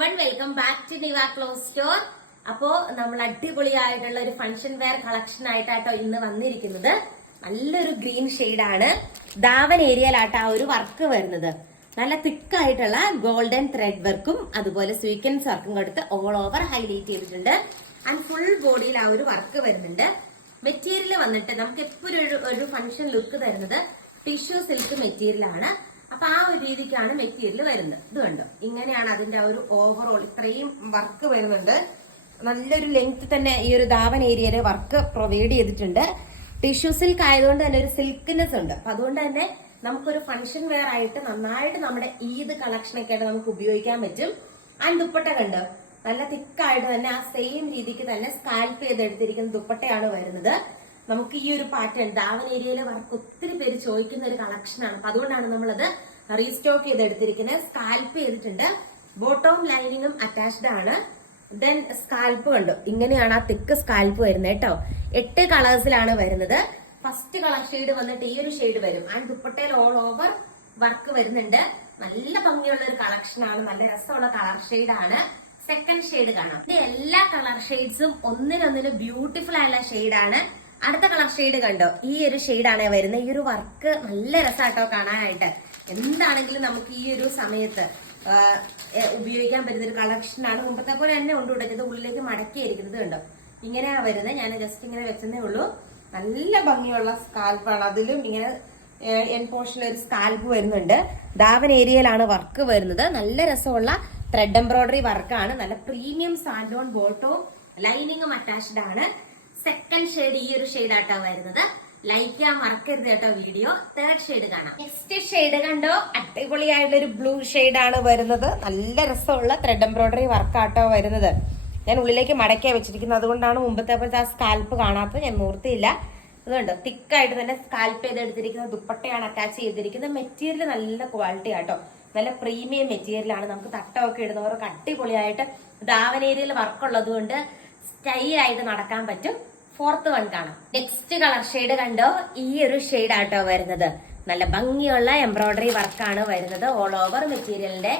everyone, welcome back to Niva Clothes Store. അപ്പോൾ നമ്മൾ അടിപൊളിയായിട്ടുള്ള ഒരു ഫംഗ്ഷൻ വെയർ കളക്ഷൻ ആയിട്ടാട്ടോ ഇന്ന് വന്നിരിക്കുന്നത്. നല്ലൊരു ഗ്രീൻ ഷെയ്ഡാണ്. ദാവൻ ഏരിയയിലാട്ടോ ആ ഒരു വർക്ക് വരുന്നത്. നല്ല തിക്കായിട്ടുള്ള ഗോൾഡൻ ത്രെഡ് വർക്കും അതുപോലെ സ്വീക്വൻസ് വർക്കും കൊടുത്ത് ഓൾ ഓവർ ഹൈലൈറ്റ് ചെയ്തിട്ടുണ്ട്. ആൻഡ് ഫുൾ ബോഡിയിൽ ആ ഒരു വർക്ക് വരുന്നുണ്ട്. മെറ്റീരിയൽ വന്നിട്ട് നമുക്ക് എപ്പോഴും ഒരു ഫംഗ്ഷൻ ലുക്ക് തരുന്നത് ടിഷ്യൂ സിൽക്ക് മെറ്റീരിയൽ ആണ്. അപ്പൊ ആ ഒരു രീതിക്കാണ് മെറ്റീരിയൽ വരുന്നത്. ഇത് കണ്ടോ, ഇങ്ങനെയാണ് അതിന്റെ ഒരു ഓവറോൾ ഇത്രയും വർക്ക് വരുന്നുണ്ട്. നല്ലൊരു ലെങ്ത് തന്നെ ഈ ഒരു ദാവൻ ഏരിയയിലെ വർക്ക് പ്രൊവൈഡ് ചെയ്തിട്ടുണ്ട്. ടിഷ്യൂ സിൽക്ക് ആയതുകൊണ്ട് തന്നെ ഒരു സിൽക്ക്നെസ് ഉണ്ട്. അപ്പൊ അതുകൊണ്ട് തന്നെ നമുക്കൊരു ഫംഗ്ഷൻ വെയർ ആയിട്ട് നന്നായിട്ട് നമ്മുടെ ഈദ് കളക്ഷനൊക്കെ ആയിട്ട് നമുക്ക് ഉപയോഗിക്കാൻ പറ്റും. ആൻഡ് ദുപ്പട്ട കണ്ടോ, നല്ല തിക്കായിട്ട് തന്നെ ആ സെയിം രീതിക്ക് തന്നെ സ്കാൽപ്പ് ചെയ്തെടുത്തിരിക്കുന്ന ദുപ്പട്ടയാണ് വരുന്നത്. നമുക്ക് ഈ ഒരു പാറ്റേൺ ദാവൻ ഏരിയയിലെ വർക്ക് ഒത്തിരി പേര് ചോദിക്കുന്ന ഒരു കളക്ഷനാണ്. അപ്പൊ അതുകൊണ്ടാണ് നമ്മളത് റീസ്റ്റോക്ക് ചെയ്തെടുത്തിരിക്കുന്നത്. സ്കാൽപ്പ് ചെയ്തിട്ടുണ്ട്. ബോട്ടവും ലൈനിങ്ങും അറ്റാച്ച്ഡ് ആണ്. ദെൻ സ്കാൽപ്പ് കണ്ടു, ഇങ്ങനെയാണ് ആ തിക്ക് സ്കാൽപ്പ് വരുന്നത് കേട്ടോ. 8 കളേഴ്സിലാണ് വരുന്നത്. ഫസ്റ്റ് കളർ ഷെയ്ഡ് വന്നിട്ട് ഈ ഒരു ഷെയ്ഡ് വരും. ആൻഡ് ദുപ്പട്ടയിൽ ഓൾ ഓവർ വർക്ക് വരുന്നുണ്ട്. നല്ല ഭംഗിയുള്ള ഒരു കളക്ഷൻ ആണ്. നല്ല രസമുള്ള കളർ ഷെയ്ഡ് ആണ്. സെക്കൻഡ് ഷെയ്ഡ് കാണാം. ഇത് എല്ലാ കളർ ഷെയ്ഡ്സും ഒന്നിനൊന്നിന് ബ്യൂട്ടിഫുൾ ആയുള്ള ഷെയ്ഡാണ്. അടുത്ത കളർ ഷെയ്ഡ് കണ്ടോ, ഈ ഒരു ഷെയ്ഡാണ് വരുന്നത്. ഈ ഒരു വർക്ക് നല്ല രസമാട്ടോ കാണാനായിട്ട്. എന്താണെങ്കിലും നമുക്ക് ഈ ഒരു സമയത്ത് ഉപയോഗിക്കാൻ പറ്റുന്ന ഒരു കളക്ഷനാണ്. മുമ്പത്തെ പോലെ തന്നെ കൊണ്ട് കൊടുക്കുന്നത് ഉള്ളിലേക്ക് മടക്കിയിരിക്കുന്നത് കണ്ടോ, ഇങ്ങനെയാ വരുന്നത്. ഞാൻ ജസ്റ്റ് ഇങ്ങനെ വെച്ചതേ ഉള്ളൂ. നല്ല ഭംഗിയുള്ള സ്കാൽപ്പാണ്. അതിലും ഇങ്ങനെ എൻ പോർഷനിൽ ഒരു സ്കാൽപ്പ് വരുന്നുണ്ട്. ദാവൻ ഏരിയയിലാണ് വർക്ക് വരുന്നത്. നല്ല രസമുള്ള ത്രെഡ് എംബ്രോയിഡറി വർക്കാണ്. നല്ല പ്രീമിയം സാൻഡോൺ ബോട്ടവും ലൈനിങ്ങും അറ്റാച്ച്ഡ് ആണ്. സെക്കൻഡ് ഷെയ്ഡ് ഈ ഒരു ഷെയ്ഡ് ആട്ടോ വരുന്നത്. ലൈക്ക് ചെയ്യാൻ മറക്കരുത് കേട്ടോ വീഡിയോ. തേർഡ് ഷെയ്ഡ് കാണാം. നെക്സ്റ്റ് ഷെയ്ഡ് കണ്ടോ, അടിപൊളിയായിട്ടുള്ള ഒരു ബ്ലൂ ഷെയ്ഡ് ആണ് വരുന്നത്. നല്ല രസമുള്ള ത്രെഡ് എംബ്രോയിഡറി വർക്കാട്ടോ വരുന്നത്. ഞാൻ ഉള്ളിലേക്ക് മടക്കിയാ വെച്ചിരിക്കുന്നത്, അതുകൊണ്ടാണ് മുമ്പത്തെ പോലത്തെ ആ സ്കാൽപ്പ് കാണാത്തത്. ഞാൻ നിർത്തിയില്ല. അതുകൊണ്ട് തിക്കായിട്ട് തന്നെ സ്കാൽപ്പ് ചെയ്തെടുത്തിരിക്കുന്ന ദുപ്പട്ടയാണ് അറ്റാച്ച് ചെയ്തിരിക്കുന്നത്. മെറ്റീരിയൽ നല്ല ക്വാളിറ്റി ആട്ടോ. നല്ല പ്രീമിയം മെറ്റീരിയൽ ആണ്. നമുക്ക് തട്ടമൊക്കെ ഇടുന്നവർക്ക് അടിപൊളിയായിട്ട് ദാവൻ ഏരിയയിൽ വർക്ക് ഉള്ളത് കൊണ്ട് സ്റ്റൈലായിട്ട് നടക്കാൻ പറ്റും. ഫോർത്ത് വൺ കാണാം. നെക്സ്റ്റ് കളർ ഷെയ്ഡ് കണ്ടോ, ഈ ഒരു ഷെയ്ഡ് ആട്ടോ വരുന്നത്. നല്ല ഭംഗിയുള്ള എംബ്രോയിഡറി വർക്കാണ് വരുന്നത്. ഓൾ ഓവർ മെറ്റീരിയലിന്റെ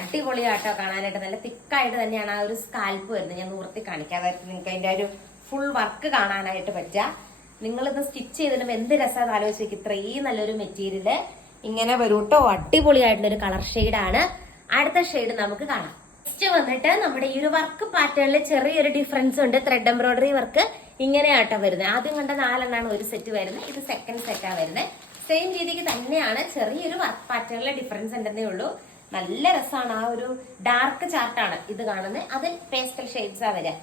അടിപൊളിയാട്ടോ കാണാനായിട്ട്. നല്ല തിക്കായിട്ട് തന്നെയാണ് ആ ഒരു സ്കാൽപ്പ് വരുന്നത്. ഞാൻ നിവർത്തി കാണിക്കാതെ നിങ്ങൾക്ക് അതിന്റെ ഒരു ഫുൾ വർക്ക് കാണാനായിട്ട് പറ്റുക. നിങ്ങളിത് സ്റ്റിച്ച് ചെയ്തിടുമ്പോൾ എന്ത് രസമാണെന്ന് ആലോചിച്ച് ഇത്രയും നല്ലൊരു മെറ്റീരിയല് ഇങ്ങനെ വരൂട്ടോ. അടിപൊളിയായിട്ടുള്ള ഒരു കളർ ഷെയ്ഡാണ്. അടുത്ത ഷെയ്ഡ് നമുക്ക് കാണാം. നെക്സ്റ്റ് വന്നിട്ട് നമ്മുടെ ഈ ഒരു വർക്ക് പാറ്റേണിൽ ചെറിയൊരു ഡിഫറൻസ് ഉണ്ട്. ത്രെഡ് എംബ്രോയിഡറി വർക്ക് ഇങ്ങനെയാട്ടോ വരുന്നത്. ആദ്യം കണ്ട 4 എണ്ണാണ് ഒരു സെറ്റ് വരുന്നത്. ഇത് സെക്കൻഡ് സെറ്റാ വരുന്നത്. സെയിം രീതിക്ക് തന്നെയാണ്. ചെറിയൊരു വർക്ക് പാറ്റേണിലെ ഡിഫറൻസ് ഉണ്ടെന്നേ ഉള്ളൂ. നല്ല രസമാണ്. ആ ഒരു ഡാർക്ക് ചാർട്ടാണ് ഇത് കാണുന്നത്. അത് പേസ്റ്റൽ ഷെയ്ഡ്സാ വരിക.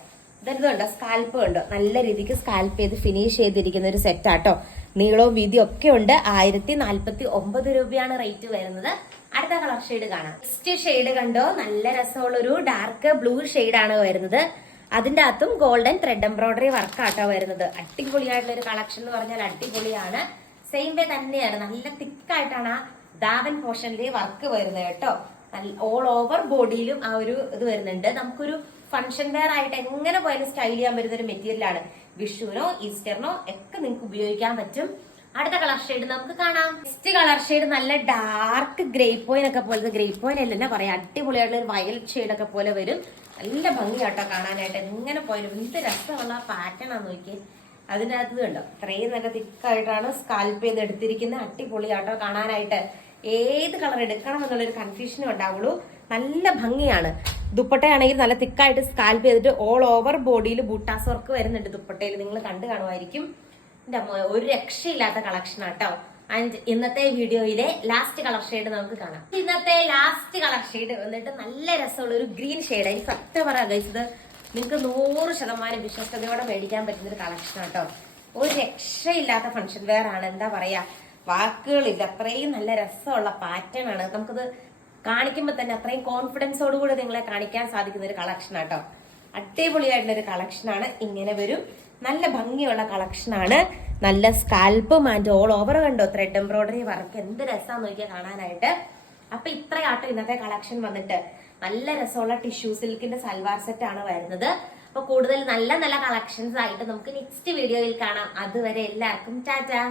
ഇതുണ്ടോ, സ്കാൽപ്പ് കണ്ടോ, നല്ല രീതിക്ക് സ്കാൽപ്പ് ചെയ്ത് ഫിനിഷ് ചെയ്തിരിക്കുന്ന ഒരു സെറ്റാട്ടോ. നീളവും വീതിയും ഒക്കെ ഉണ്ട്. 1049 രൂപയാണ് റേറ്റ് വരുന്നത്. അടുത്ത കളർ ഷെയ്ഡ് കാണാം. നെക്സ്റ്റ് ഷെയ്ഡ് കണ്ടോ, നല്ല രസമുള്ള ഒരു ഡാർക്ക് ബ്ലൂ ഷെയ്ഡാണ് വരുന്നത്. അതിന്റെ അകത്തും ഗോൾഡൻ ത്രെഡ് എംബ്രോയിഡറി വർക്കാട്ടോ വരുന്നത്. അടിപൊളിയായിട്ടുള്ള ഒരു കളക്ഷൻ എന്ന് പറഞ്ഞാൽ അടിപൊളിയാണ്. സെയിം വേ തന്നെയാണ്. നല്ല തിക്കായിട്ടാണ് ആ ദാവൻ പോർഷനിലെ വർക്ക് വരുന്നത് കേട്ടോ. ഓൾ ഓവർ ബോഡിയിലും ആ ഒരു ഇത് വരുന്നുണ്ട്. നമുക്കൊരു ഫംഗ്ഷൻ വെയർ ആയിട്ട് എങ്ങനെ പോയാലും സ്റ്റൈൽ ചെയ്യാൻ പറ്റുന്ന ഒരു മെറ്റീരിയൽ ആണ്. വിഷുവിനോ ഈസ്റ്ററിനോ ഒക്കെ നിങ്ങൾക്ക് ഉപയോഗിക്കാൻ പറ്റും. അടുത്ത കളർ ഷെയ്ഡ് നമുക്ക് കാണാം. നെക്സ്റ്റ് കളർ ഷെയ്ഡ് നല്ല ഡാർക്ക് ഗ്രേപ്പ് പോയിൻ ഒക്കെ പോലെ. ഗ്രേപ്പ് പോയിൻ അല്ലെന്നെ പറയാം, അടിപൊളിയായിട്ടുള്ള ഒരു വയലറ്റ് ഷെയ്ഡ് ഒക്കെ പോലെ വരും. നല്ല ഭംഗിയാട്ടോ കാണാനായിട്ട്. എങ്ങനെ പോയാലും എന്ത് രസമുള്ള പാറ്റേൺ ആണെന്ന് നോക്കിയേ. അതിനകത്ത് കണ്ടോ, ഇത്രയും നല്ല തിക്കായിട്ടാണ് സ്കാൽപ്പ് ചെയ്ത് എടുത്തിരിക്കുന്നത്. അടിപൊളിയാട്ടോ കാണാനായിട്ട്. ഏത് കളർ എടുക്കണം എന്നുള്ളൊരു കൺഫ്യൂഷനും ഉണ്ടാവുള്ളൂ. നല്ല ഭംഗിയാണ്. ദുപ്പട്ടയാണെങ്കിൽ നല്ല തിക്കായിട്ട് സ്കാൽപ്പ് ചെയ്തിട്ട് ഓൾ ഓവർ ബോഡിയിൽ ബൂട്ടാസ് വർക്ക് വരുന്നുണ്ട് ദുപ്പട്ടയിൽ. നിങ്ങൾ കണ്ടു കാണുമായിരിക്കും. ഒരു രക്ഷയില്ലാത്ത കളക്ഷൻ ആട്ടോ. ആൻഡ് ഇന്നത്തെ വീഡിയോയിലെ ലാസ്റ്റ് കളർ ഷെയ്ഡ് നമുക്ക് കാണാം. ഇന്നത്തെ ലാസ്റ്റ് കളർ ഷെയ്ഡ് വന്നിട്ട് നല്ല രസമുള്ള ഒരു ഗ്രീൻ ഷെയ്ഡ്. എനിക്ക് സത്യം പറയാം ഗൈസ്, ഇത് നിങ്ങൾക്ക് 100% വിശ്വസ്തയോടെ മേടിക്കാൻ പറ്റുന്ന ഒരു കളക്ഷൻ ആട്ടോ. ഒരു രക്ഷയില്ലാത്ത ഫംഗ്ഷൻ വെയർ ആണ്. എന്താ പറയാ, വാക്കുകളില്ല. അത്രയും നല്ല രസമുള്ള പാറ്റേൺ ആണ്. നമുക്കത് കാണിക്കുമ്പോൾ തന്നെ അത്രയും കോൺഫിഡൻസോടുകൂടി നിങ്ങളെ കാണിക്കാൻ സാധിക്കുന്ന ഒരു കളക്ഷൻ ആട്ടോ. അടിപൊളിയായിട്ടുള്ള ഒരു കളക്ഷനാണ്. ഇങ്ങനെ വരും. നല്ല ഭംഗിയുള്ള കളക്ഷനാണ്. നല്ല സ്കാൽപ്പും ആൻഡ് ഓൾ ഓവർ കണ്ടോ ത്രെഡ് എംബ്രോയിഡറി വർക്ക്. എന്ത് രസമാണെന്ന് നോക്കിയാൽ കാണാനായിട്ട്. അപ്പൊ ഇത്രയാട്ടോ ഇന്നത്തെ കളക്ഷൻ വന്നിട്ട്. നല്ല രസമുള്ള ടിഷ്യൂ സിൽക്കിന്റെ സൽവാർ സെറ്റ് ആണ് വരുന്നത്. അപ്പൊ കൂടുതൽ നല്ല നല്ല കളക്ഷൻസ് ആയിട്ട് നമുക്ക് നെക്സ്റ്റ് വീഡിയോയിൽ കാണാം. അതുവരെ എല്ലാവർക്കും ടാറ്റാ.